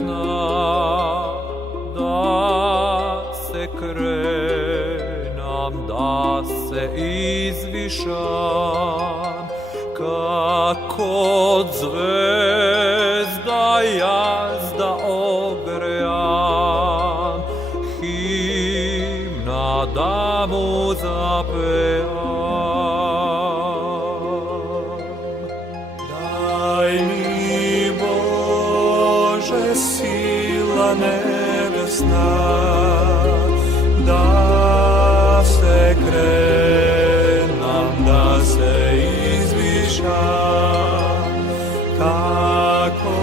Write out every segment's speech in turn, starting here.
nebesna, da se krenam, da se izvišam, kako zvezda jazda ogrejam, himna da mu zapejam. Daj mi, Bože, sila nebesna, da se krenam, da se izvišam, kako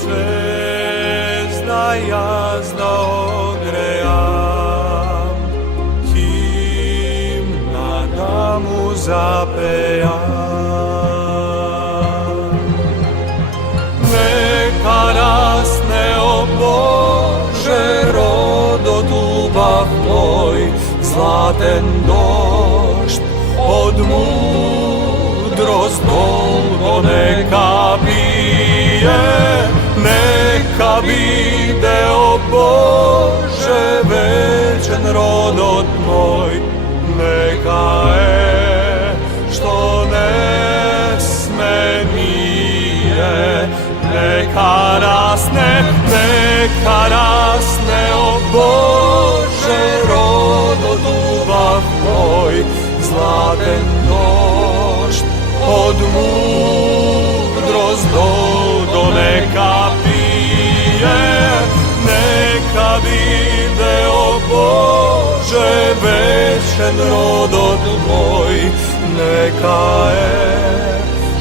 zvezda jazda ogrejam, himna da mu zapejam. Neka rasne, o Bože, rodo dubav tvoj, zlaten došt od mudrost dolgo neka bije, neka bide, o Bože, večen rodot moj, neka je što ne sme nije, neka rasne, o Bože, rodo dubav tvoj, zlaten došt od mudrost dolgo neka pije, neka bide, o Bože, večen rodot moj, neka je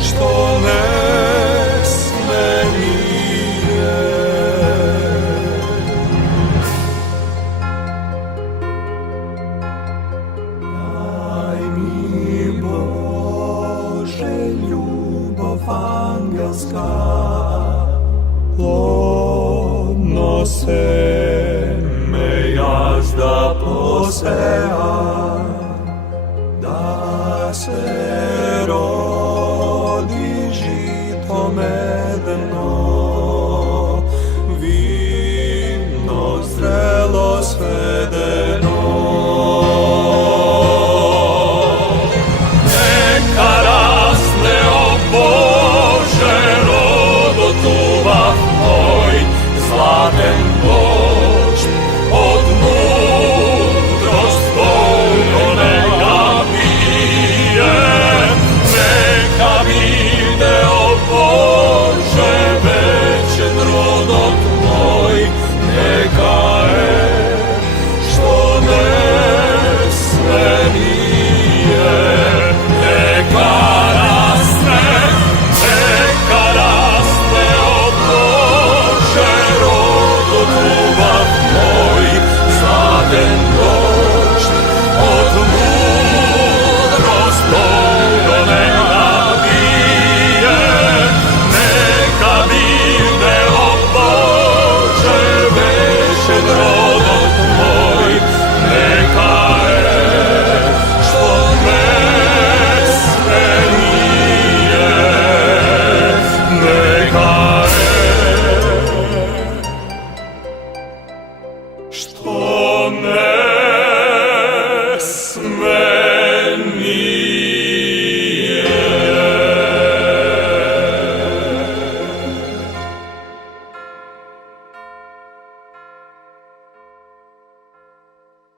što ne